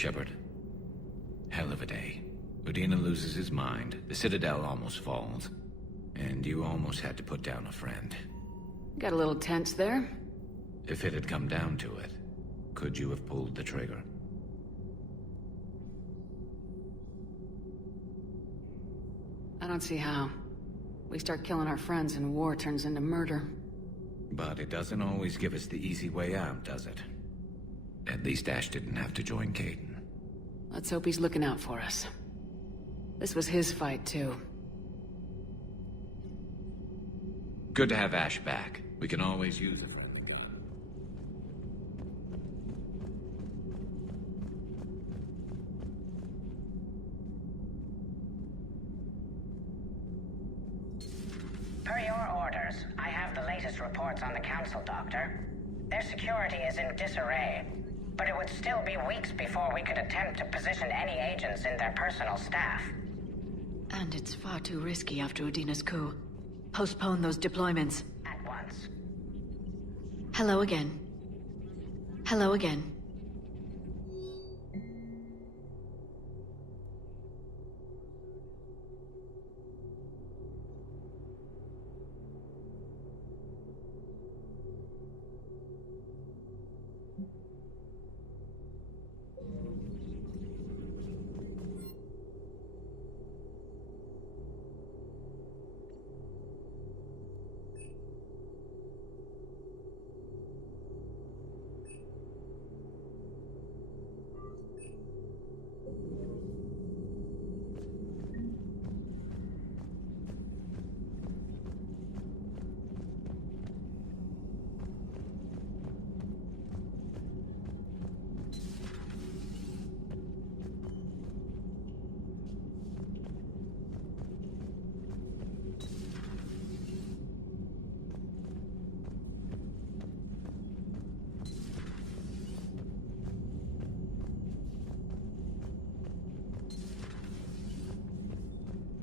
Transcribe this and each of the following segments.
Shepard. Hell of a day. Udina loses his mind, the Citadel almost falls, and you almost had to put down a friend. Got a little tense there. If it had come down to it, could you have pulled the trigger? I don't see how. We start killing our friends and war turns into murder. But it doesn't always give us the easy way out, does it? At least Ash didn't have to join Caden. Let's hope he's looking out for us. This was his fight, too. Good to have Ash back. We can always use it. Per your orders, I have the latest reports on the Council, Doctor. Their security is in disarray, but it would still be weeks before we could attempt to position any agents in their personal staff. And it's far too risky after Udina's coup. Postpone those deployments. At once. Hello again. Hello again.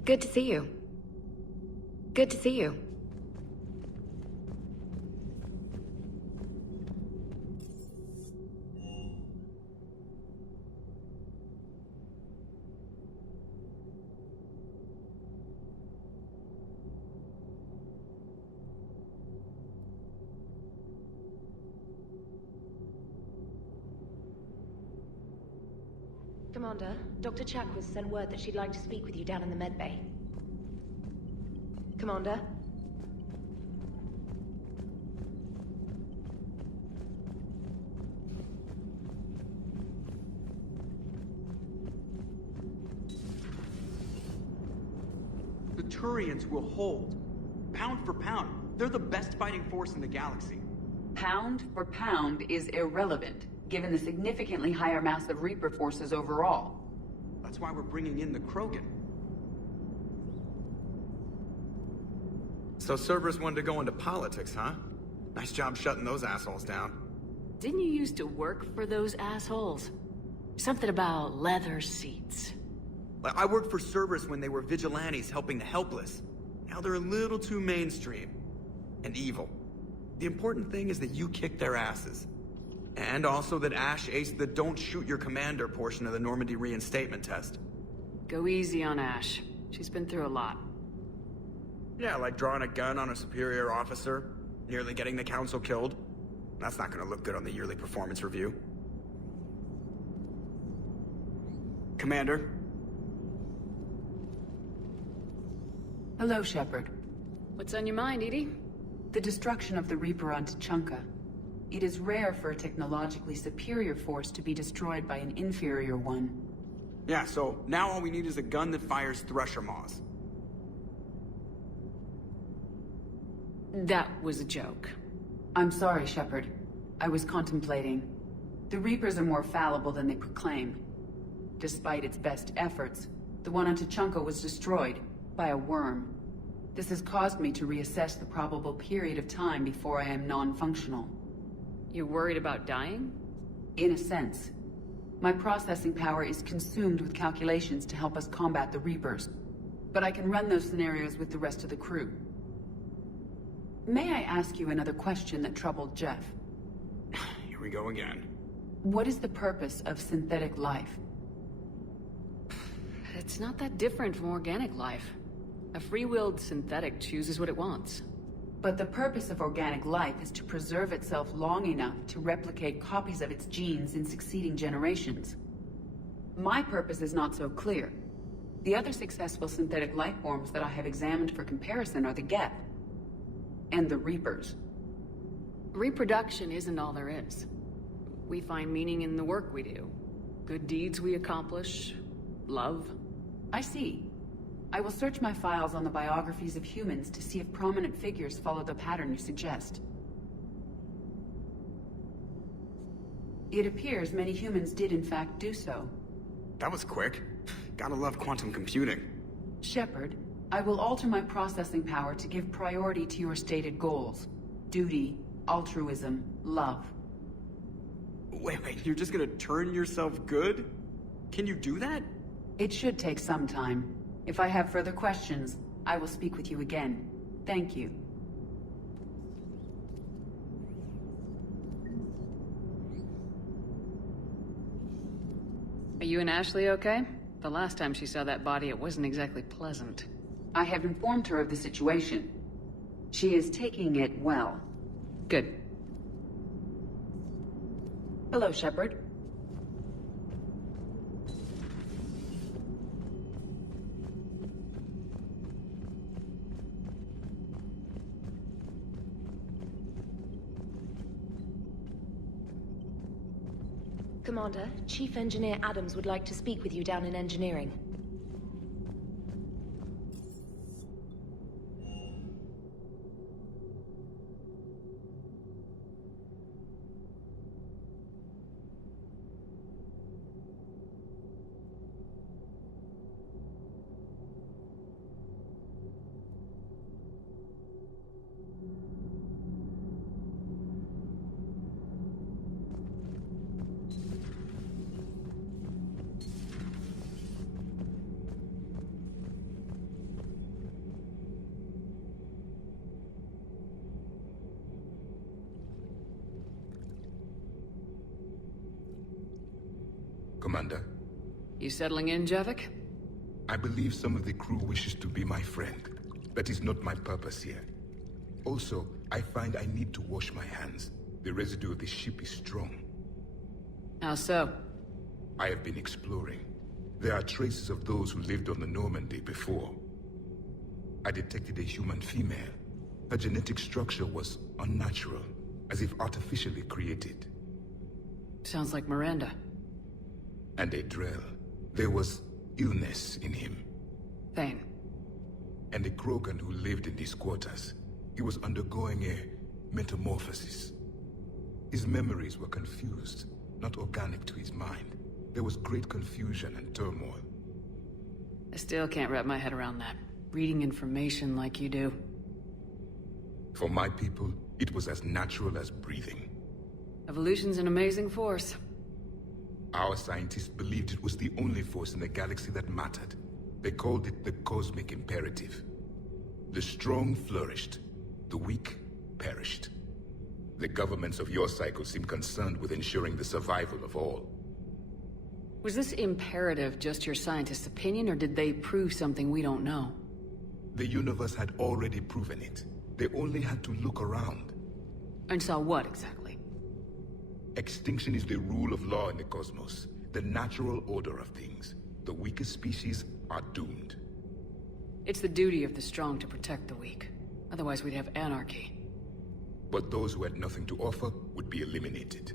Good to see you. Good to see you. Commander, Dr. Chakwas sent word that she'd like to speak with you down in the medbay. Commander? The Turians will hold. Pound for pound, they're the best fighting force in the galaxy. Pound for pound is irrelevant, given the significantly higher mass of Reaper forces overall. That's why we're bringing in the Krogan. So Cerberus wanted to go into politics, huh? Nice job shutting those assholes down. Didn't you used to work for those assholes? Something about leather seats. I worked for Cerberus when they were vigilantes helping the helpless. Now they're a little too mainstream. And evil. The important thing is that you kicked their asses. And also that Ash aced the don't shoot your commander portion of the Normandy reinstatement test. Go easy on Ash. She's been through a lot. Yeah, like drawing a gun on a superior officer, nearly getting the council killed. That's not gonna look good on the yearly performance review. Commander? Hello, Shepard. What's on your mind, Edie? The destruction of the Reaper on Tuchanka. It is rare for a technologically superior force to be destroyed by an inferior one. Yeah, so now all we need is a gun that fires Thresher Maws. That was a joke. I'm sorry, Shepard. I was contemplating. The Reapers are more fallible than they proclaim. Despite its best efforts, the one on Tuchanka was destroyed by a worm. This has caused me to reassess the probable period of time before I am non-functional. You're worried about dying? In a sense. My processing power is consumed with calculations to help us combat the Reapers. But I can run those scenarios with the rest of the crew. May I ask you another question that troubled Jeff? Here we go again. What is the purpose of synthetic life? It's not that different from organic life. A free-willed synthetic chooses what it wants. But the purpose of organic life is to preserve itself long enough to replicate copies of its genes in succeeding generations. My purpose is not so clear. The other successful synthetic life forms that I have examined for comparison are the Geth and the Reapers. Reproduction isn't all there is. We find meaning in the work we do. Good deeds we accomplish. Love. I see. I will search my files on the biographies of humans to see if prominent figures follow the pattern you suggest. It appears many humans did in fact do so. That was quick. Gotta love quantum computing. Shepard, I will alter my processing power to give priority to your stated goals. Duty, altruism, love. Wait, you're just gonna turn yourself good? Can you do that? It should take some time. If I have further questions, I will speak with you again. Thank you. Are you and Ashley okay? The last time she saw that body, it wasn't exactly pleasant. I have informed her of the situation. She is taking it well. Good. Hello, Shepard. Commander, Chief Engineer Adams would like to speak with you down in engineering. Commander. You settling in, Javik? I believe some of the crew wishes to be my friend. That is not my purpose here. Also, I find I need to wash my hands. The residue of the ship is strong. How so? I have been exploring. There are traces of those who lived on the Normandy before. I detected a human female. Her genetic structure was unnatural, as if artificially created. Sounds like Miranda. And a Drell. There was illness in him. Thane. And a Krogan who lived in these quarters. He was undergoing a metamorphosis. His memories were confused, not organic to his mind. There was great confusion and turmoil. I still can't wrap my head around that. Reading information like you do. For my people, it was as natural as breathing. Evolution's an amazing force. Our scientists believed it was the only force in the galaxy that mattered. They called it the cosmic imperative. The strong flourished, the weak perished. The governments of your cycle seem concerned with ensuring the survival of all. Was this imperative just your scientist's opinion, or did they prove something we don't know? The universe had already proven it. They only had to look around. And saw what, exactly? Extinction is the rule of law in the cosmos, the natural order of things. The weakest species are doomed. It's the duty of the strong to protect the weak. Otherwise we'd have anarchy. But those who had nothing to offer would be eliminated.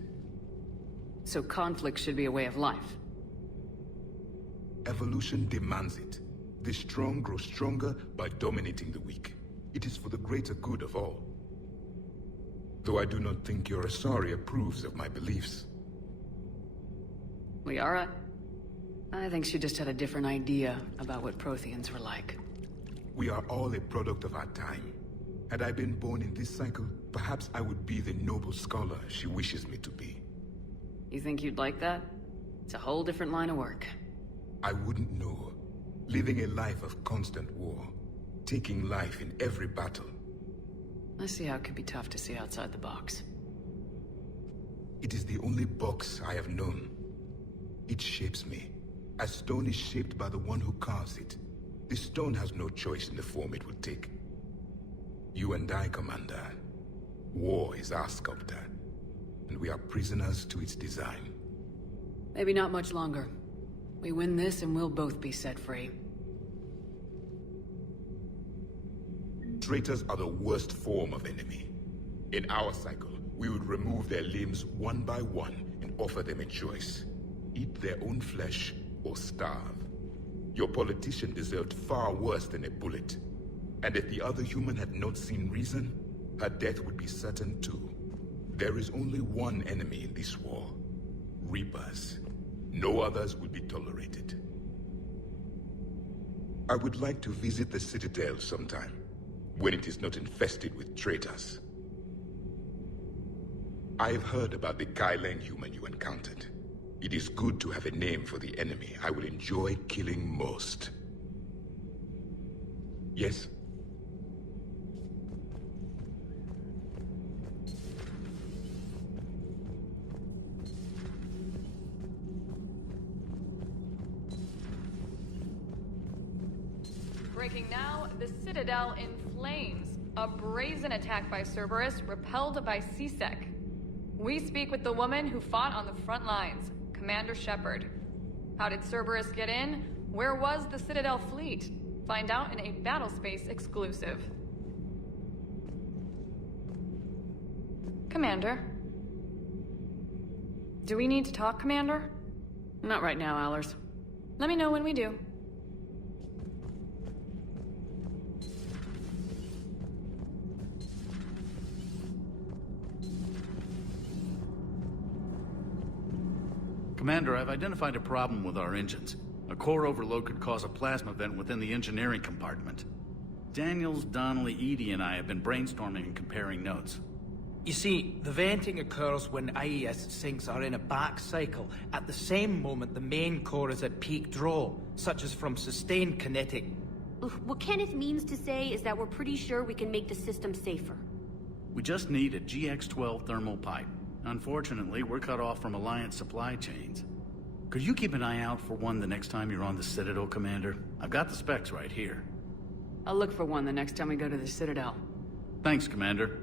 So conflict should be a way of life. Evolution demands it. The strong grow stronger by dominating the weak. It is for the greater good of all. Though I do not think your Asari approves of my beliefs. Liara? I think she just had a different idea about what Protheans were like. We are all a product of our time. Had I been born in this cycle, perhaps I would be the noble scholar she wishes me to be. You think you'd like that? It's a whole different line of work. I wouldn't know. Living a life of constant war. Taking life in every battle. I see how it could be tough to see outside the box. It is the only box I have known. It shapes me, as stone is shaped by the one who carves it. This stone has no choice in the form it will take. You and I, Commander. War is our sculptor, and we are prisoners to its design. Maybe not much longer. We win this and we'll both be set free. Traitors are the worst form of enemy. In our cycle, we would remove their limbs one by one and offer them a choice. Eat their own flesh or starve. Your politician deserved far worse than a bullet. And if the other human had not seen reason, her death would be certain too. There is only one enemy in this war. Reapers. No others will be tolerated. I would like to visit the Citadel sometime, when it is not infested with traitors. I have heard about the Kyleng human you encountered. It is good to have a name for the enemy I will enjoy killing most. Yes? Breaking now, the Citadel in flames. A brazen attack by Cerberus, repelled by C-Sec. We speak with the woman who fought on the front lines, Commander Shepard. How did Cerberus get in? Where was the Citadel fleet? Find out in a Battlespace exclusive. Commander? Do we need to talk, Commander? Not right now, Allers. Let me know when we do. Commander, I've identified a problem with our engines. A core overload could cause a plasma vent within the engineering compartment. Daniels, Donnelly, Edie, and I have been brainstorming and comparing notes. You see, the venting occurs when IES sinks are in a back cycle. At the same moment, the main core is at peak draw, such as from sustained kinetic. What Kenneth means to say is that we're pretty sure we can make the system safer. We just need a GX-12 thermal pipe. Unfortunately, we're cut off from Alliance supply chains. Could you keep an eye out for one the next time you're on the Citadel, Commander? I've got the specs right here. I'll look for one the next time we go to the Citadel. Thanks, Commander.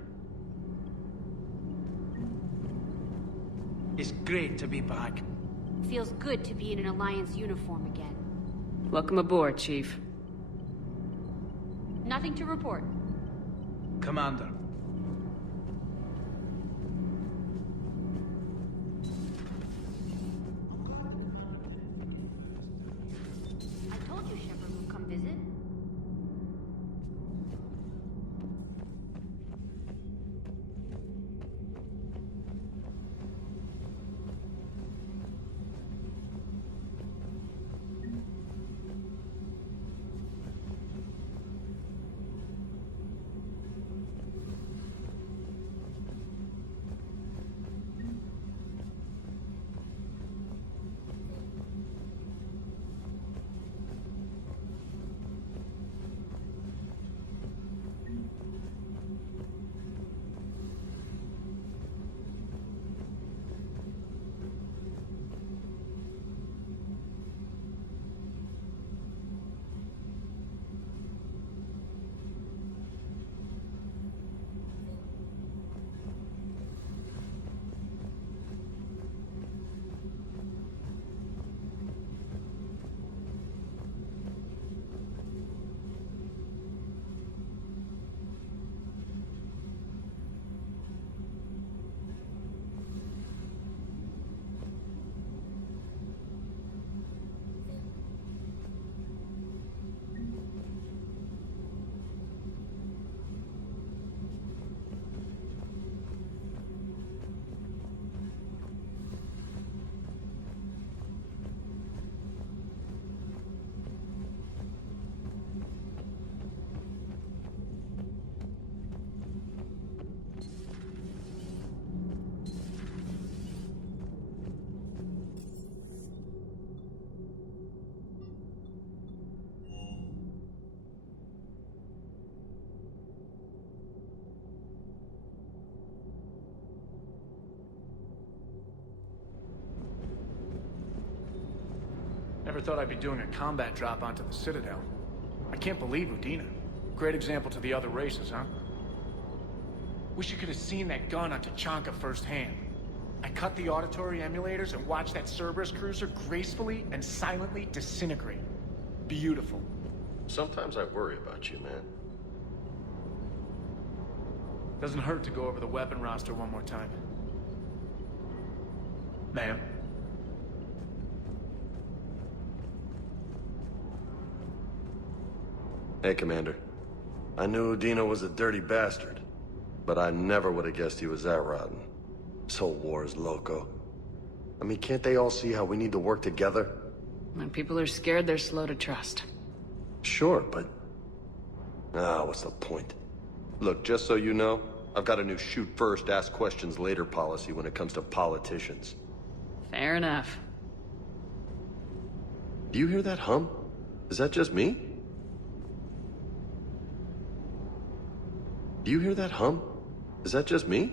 It's great to be back. Feels good to be in an Alliance uniform again. Welcome aboard, Chief. Nothing to report. Commander. I told you Shepard would come visit. never thought I'd be doing a combat drop onto the Citadel. I can't believe Udina. Great example to the other races, huh? Wish you could have seen that gun on Tachanka firsthand. I cut the auditory emulators and watched that Cerberus cruiser gracefully and silently disintegrate. Beautiful. Sometimes I worry about you, man. Doesn't hurt to go over the weapon roster one more time. Ma'am? Hey, Commander. I knew Udina was a dirty bastard, but I never would have guessed he was that rotten. This whole war is loco. I mean, can't they all see how we need to work together? When people are scared, they're slow to trust. Sure, but... what's the point? Look, just so you know, I've got a new shoot first, ask questions later policy when it comes to politicians. Fair enough. Do you hear that hum? Is that just me? Do you hear that hum? Is that just me?